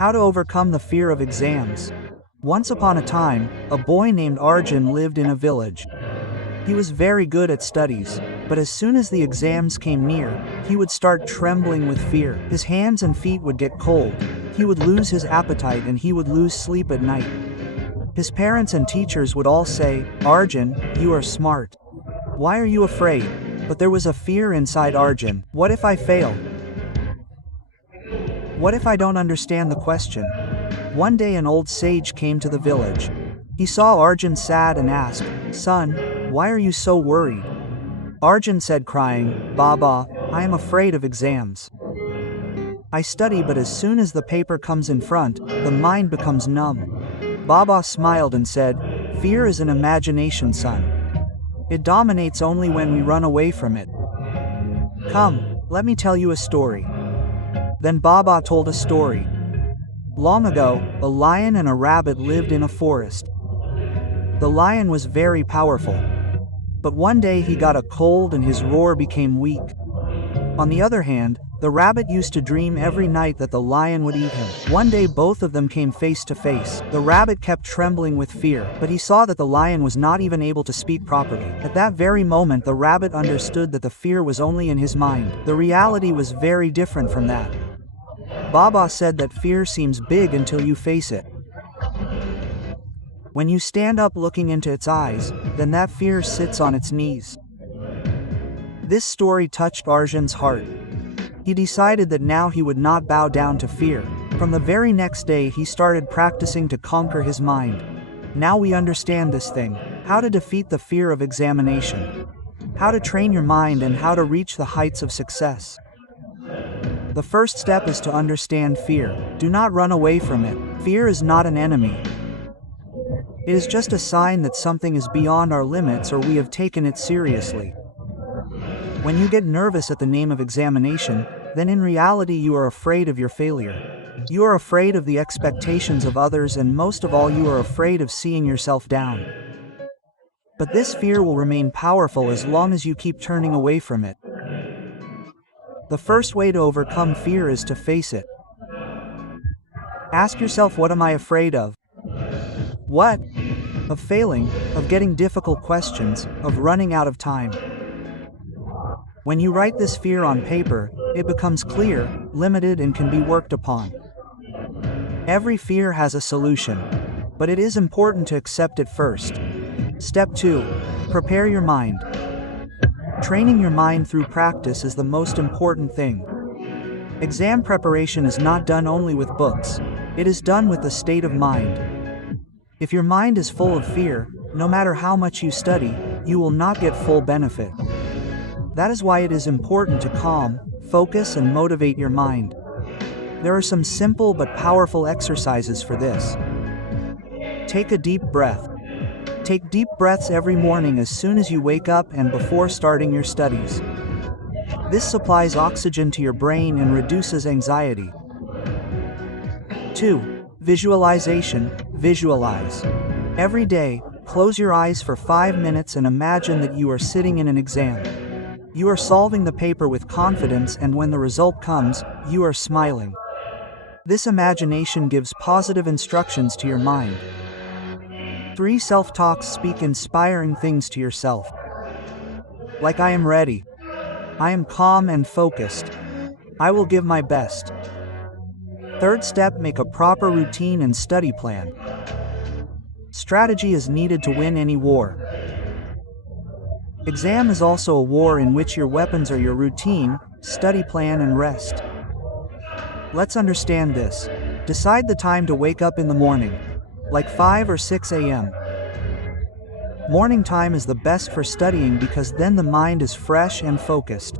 How to overcome the fear of exams. Once upon a time, a boy named Arjun lived in a village. He was very good at studies, but as soon as the exams came near, he would start trembling with fear. His hands and feet would get cold, he would lose his appetite, and he would lose sleep at night. His parents and teachers would all say, "Arjun, you are smart. Why are you afraid?" But there was a fear inside Arjun. What if I fail? What if I don't understand the question? One day an old sage came to the village. He saw Arjun sad and asked, "Son, why are you so worried?" Arjun said, crying, "Baba, I am afraid of exams. I study, but as soon as the paper comes in front, the mind becomes numb." Baba smiled and said, "Fear is an imagination, son. It dominates only when we run away from it. Come, let me tell you a story." Then Baba told a story. Long ago, a lion and a rabbit lived in a forest. The lion was very powerful. But one day he got a cold and his roar became weak. On the other hand, the rabbit used to dream every night that the lion would eat him. One day both of them came face to face. The rabbit kept trembling with fear, but he saw that the lion was not even able to speak properly. At that very moment the rabbit understood that the fear was only in his mind. The reality was very different from that. Baba said that fear seems big until you face it. When you stand up looking into its eyes, then that fear sits on its knees. This story touched Arjun's heart. He decided that now he would not bow down to fear. From the very next day he started practicing to conquer his mind. Now we understand this thing: how to defeat the fear of examination, how to train your mind, and how to reach the heights of success. The first step is to understand fear. Do not run away from it. Fear is not an enemy. It is just a sign that something is beyond our limits or we have taken it seriously. When you get nervous at the name of examination, then in reality you are afraid of your failure. You are afraid of the expectations of others, and most of all you are afraid of seeing yourself down. But this fear will remain powerful as long as you keep turning away from it. The first way to overcome fear is to face it. Ask yourself, what am I afraid of? What? Of failing, of getting difficult questions, of running out of time. When you write this fear on paper, it becomes clear, limited, and can be worked upon. Every fear has a solution, but it is important to accept it first. Step 2. Prepare your mind. Training your mind through practice is the most important thing. Exam preparation is not done only with books. It is done with the state of mind. If your mind is full of fear, no matter how much you study, you will not get full benefit. That is why it is important to calm, focus, and motivate your mind. There are some simple but powerful exercises for this. Take a deep breath. Take deep breaths every morning as soon as you wake up and before starting your studies. This supplies oxygen to your brain and reduces anxiety. 2. Visualization. Visualize. Every day, close your eyes for 5 minutes and imagine that you are sitting in an exam. You are solving the paper with confidence, and when the result comes, you are smiling. This imagination gives positive instructions to your mind. 3. Self-talks. Speak inspiring things to yourself. Like, "I am ready. I am calm and focused. I will give my best." Third step, make a proper routine and study plan. Strategy is needed to win any war. Exam is also a war in which your weapons are your routine, study plan, and rest. Let's understand this. Decide the time to wake up in the morning, like 5 or 6 a.m. Morning time is the best for studying because then the mind is fresh and focused.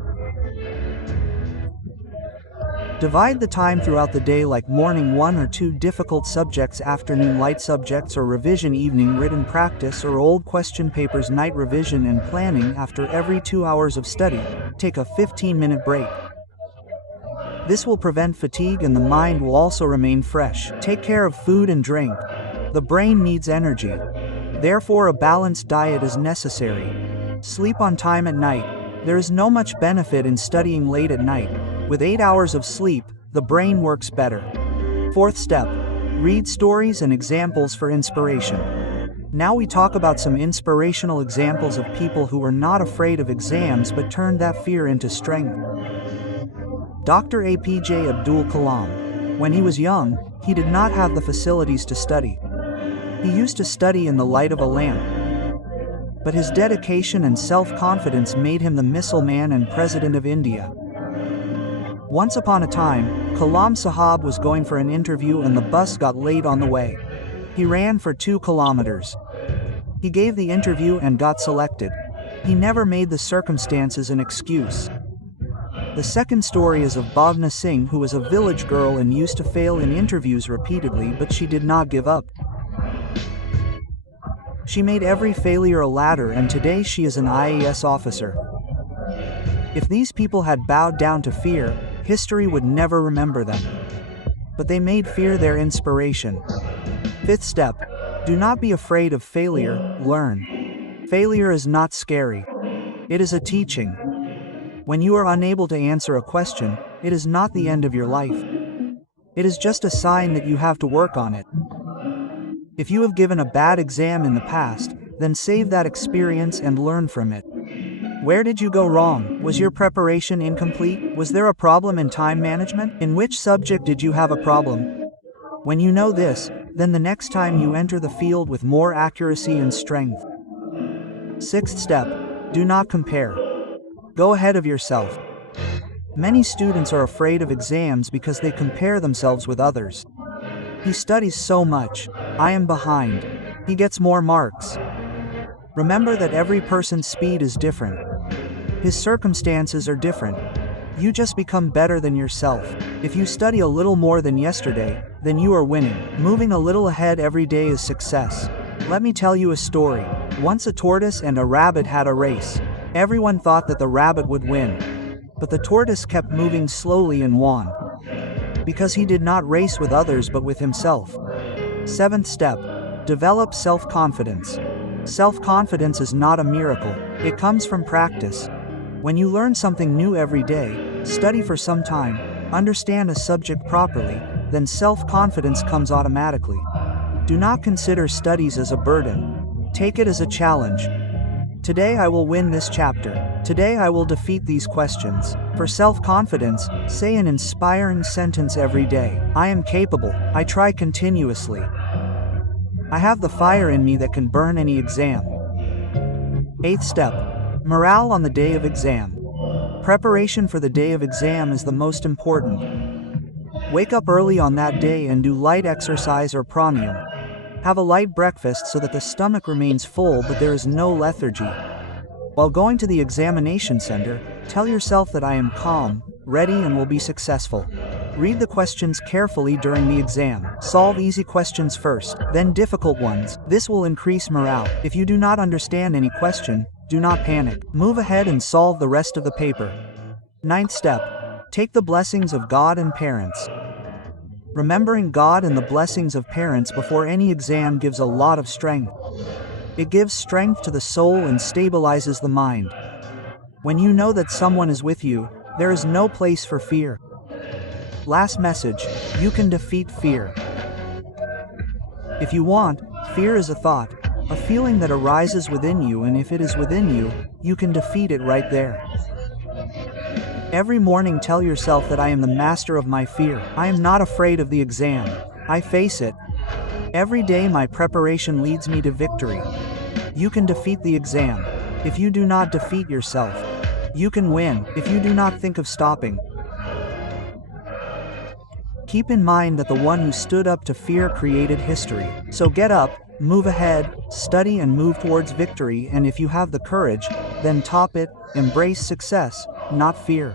Divide the time throughout the day, like morning 1 or 2 difficult subjects, afternoon light subjects or revision, evening written practice or old question papers, night revision and planning. After every 2 hours of study, take a 15-minute break. This will prevent fatigue and the mind will also remain fresh. Take care of food and drink. The brain needs energy. Therefore, a balanced diet is necessary. Sleep on time at night. There is no much benefit in studying late at night. With 8 hours of sleep, the brain works better. Fourth step, read stories and examples for inspiration. Now we talk about some inspirational examples of people who were not afraid of exams but turned that fear into strength. Dr. APJ Abdul Kalam. When he was young, he did not have the facilities to study. He used to study in the light of a lamp. But his dedication and self-confidence made him the missile man and president of India. Once upon a time, Kalam Sahab was going for an interview and the bus got late on the way. He ran for 2 kilometers. He gave the interview and got selected. He never made the circumstances an excuse. The second story is of Bhavna Singh, who was a village girl and used to fail in interviews repeatedly, but she did not give up. She made every failure a ladder, and today she is an IAS officer. If these people had bowed down to fear, history would never remember them. But they made fear their inspiration. Fifth step, do not be afraid of failure, learn. Failure is not scary. It is a teaching. When you are unable to answer a question, it is not the end of your life. It is just a sign that you have to work on it. If you have given a bad exam in the past, then save that experience and learn from it. Where did you go wrong? Was your preparation incomplete? Was there a problem in time management? In which subject did you have a problem? When you know this, then the next time you enter the field with more accuracy and strength. Sixth step, do not compare. Go ahead of yourself. Many students are afraid of exams because they compare themselves with others. He studies so much. I am behind. He gets more marks. Remember that every person's speed is different. His circumstances are different. You just become better than yourself. If you study a little more than yesterday, then you are winning. Moving a little ahead every day is success. Let me tell you a story. Once a tortoise and a rabbit had a race. Everyone thought that the rabbit would win. But the tortoise kept moving slowly and won. Because he did not race with others but with himself. Seventh step, develop self-confidence. Self-confidence is not a miracle. It comes from practice. When you learn something new every day, study for some time, understand a subject properly, then self-confidence comes automatically. Do not consider studies as a burden. Take it as a challenge. Today I will win this chapter. Today I will defeat these questions. For self-confidence, say an inspiring sentence every day. I am capable. I try continuously. I have the fire in me that can burn any exam. Eighth step, morale on the day of exam. Preparation for the day of exam is the most important. Wake up early on that day and do light exercise or pranayam. Have a light breakfast so that the stomach remains full but there is no lethargy. While going to the examination center, tell yourself that I am calm, ready and will be successful. Read the questions carefully during the exam. Solve easy questions first, then difficult ones. This will increase morale. If you do not understand any question, do not panic. Move ahead and solve the rest of the paper. Ninth step, take the blessings of God and parents. Remembering God and the blessings of parents before any exam gives a lot of strength. It gives strength to the soul and stabilizes the mind. When you know that someone is with you, there is no place for fear. Last message, you can defeat fear. If you want, fear is a thought, a feeling that arises within you, and if it is within you, you can defeat it right there. Every morning tell yourself that I am the master of my fear. I am not afraid of the exam. I face it. Every day my preparation leads me to victory. You can defeat the exam. If you do not defeat yourself, you can win. If you do not think of stopping. Keep in mind that the one who stood up to fear created history. So get up, move ahead, study and move towards victory, and if you have the courage, then top it, embrace success, not fear.